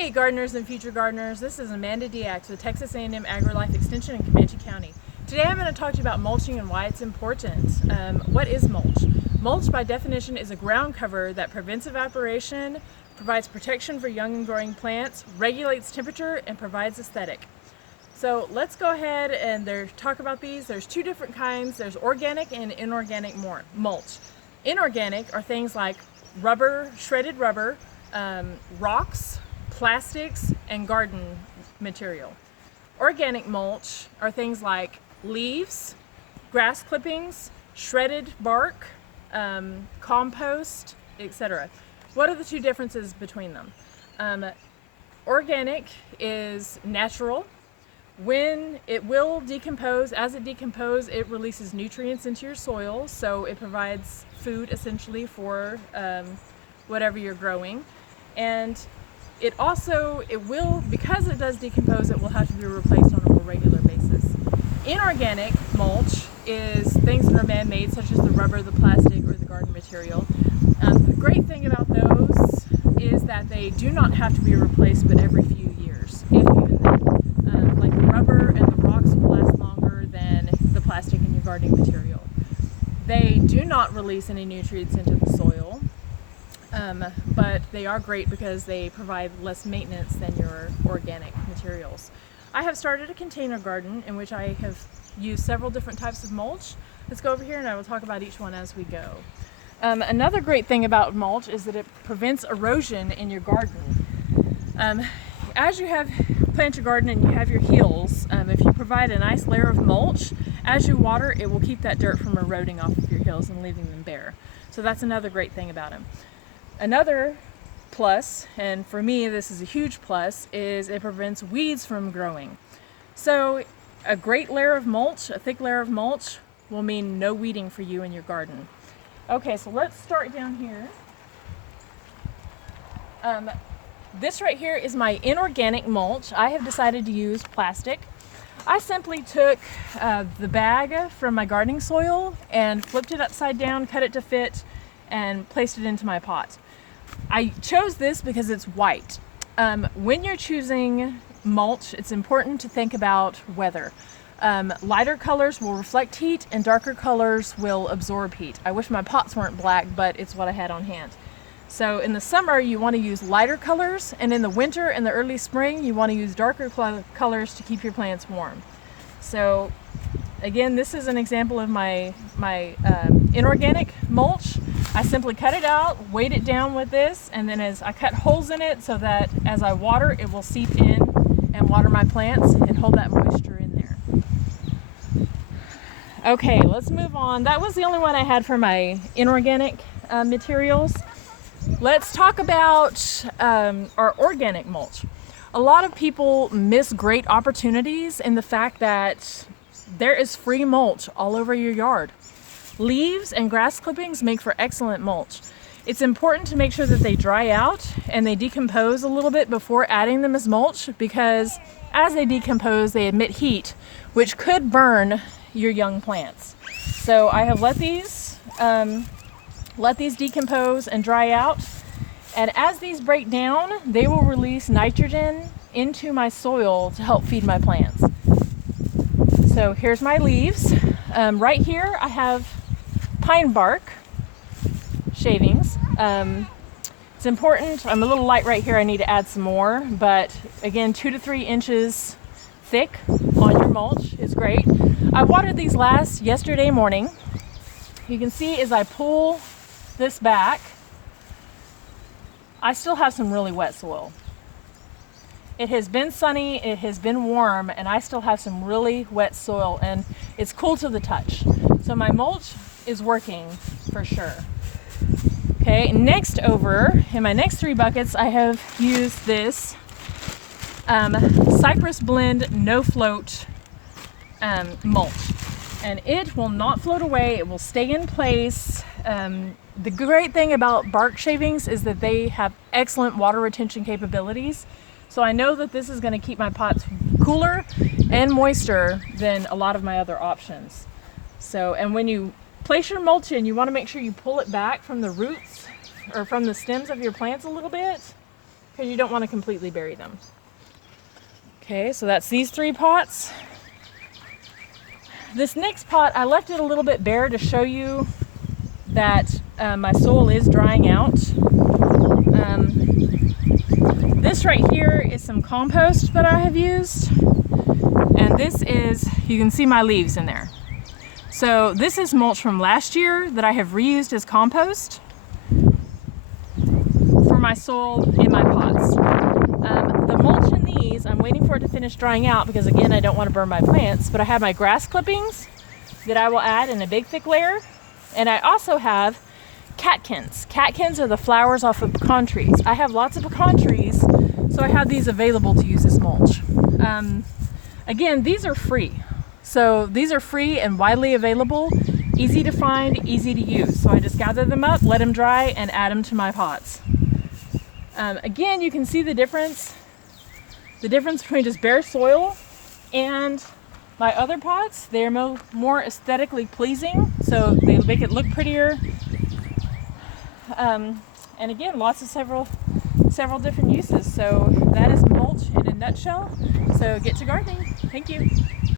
Hey gardeners and future gardeners, this is Amanda Diax with Texas A&M AgriLife Extension in Comanche County. Today I'm going to talk to you about mulching and why it's important. What is mulch? Mulch by definition is a ground cover that prevents evaporation, provides protection for young and growing plants, regulates temperature, and provides aesthetic. So let's go ahead and talk about these. There's two different kinds. There's organic and inorganic mulch. Inorganic are things like rubber, shredded rubber, rocks, plastics, and garden material. Organic mulch are things like leaves, grass clippings, shredded bark, compost, etc. What are the two differences between them? Organic is natural. When it will decompose, as it decomposes, it releases nutrients into your soil, so it provides food essentially for whatever you're growing. And because it does decompose, it will have to be replaced on a more regular basis. Inorganic mulch is things that are man-made, such as the rubber, the plastic, or the garden material. The great thing about those is that they do not have to be replaced but every few years, if even then. Like the rubber and the rocks will last longer than the plastic and your gardening material. They do not release any nutrients into the soil. But they are great because they provide less maintenance than your organic materials. I have started a container garden in which I have used several different types of mulch. Let's go over here and I will talk about each one as we go. Another great thing about mulch is that it prevents erosion in your garden. As you plant your garden and you have your hills, if you provide a nice layer of mulch, as you water, it will keep that dirt from eroding off of your hills and leaving them bare. So that's another great thing about them. Another plus, and for me this is a huge plus, is it prevents weeds from growing. So a great layer of mulch, a thick layer of mulch, will mean no weeding for you in your garden. Okay, so let's start down here. This right here is my inorganic mulch. I have decided to use plastic. I simply took the bag from my gardening soil and flipped it upside down, cut it to fit, and placed it into my pot. I chose this because it's white. When you're choosing mulch, it's important to think about weather. Lighter colors will reflect heat and darker colors will absorb heat. I wish my pots weren't black, but it's what I had on hand. So in the summer, you want to use lighter colors, and in the winter and the early spring, you want to use darker colors to keep your plants warm. So again, this is an example of my inorganic mulch. I simply cut it out, weight it down with this, and then as I cut holes in it so that as I water, it will seep in and water my plants and hold that moisture in there. Okay, let's move on. That was the only one I had for my inorganic materials. Let's talk about our organic mulch. A lot of people miss great opportunities in the fact that there is free mulch all over your yard. Leaves and grass clippings make for excellent mulch. It's important to make sure that they dry out and they decompose a little bit before adding them as mulch, because as they decompose, they emit heat, which could burn your young plants. So I have let these decompose and dry out. And as these break down, they will release nitrogen into my soil to help feed my plants. So here's my leaves. Right here I have pine bark shavings. It's important. I'm a little light right here. I need to add some more, but again, 2 to 3 inches thick on your mulch is great. I watered these yesterday morning. You can see as I pull this back, I still have some really wet soil. It has been sunny, it has been warm, and I still have some really wet soil, and it's cool to the touch. So my mulch is working for sure. Okay, next over, in my next 3 buckets, I have used this Cypress Blend No Float mulch. And it will not float away, it will stay in place. The great thing about bark shavings is that they have excellent water retention capabilities. So I know that this is going to keep my pots cooler and moister than a lot of my other options. So, and when you place your mulch in, you want to make sure you pull it back from the roots or from the stems of your plants a little bit because you don't want to completely bury them. Okay, so that's these 3 pots. This next pot, I left it a little bit bare to show you that my soil is drying out. This right here is some compost that I have used, and this is, you can see my leaves in there. So this is mulch from last year that I have reused as compost for my soil in my pots. The mulch in these, I'm waiting for it to finish drying out because again, I don't want to burn my plants, but I have my grass clippings that I will add in a big thick layer. And I also have catkins. Catkins are the flowers off of pecan trees. I have lots of pecan trees, so I have these available to use as mulch. Again, these are free. So these are free and widely available, easy to find, easy to use. So I just gather them up, let them dry, and add them to my pots. Again, you can see the difference between just bare soil and my other pots. They're more aesthetically pleasing, so they make it look prettier. And again, lots of several different uses. So that is mulch in a nutshell. So get to gardening. Thank you.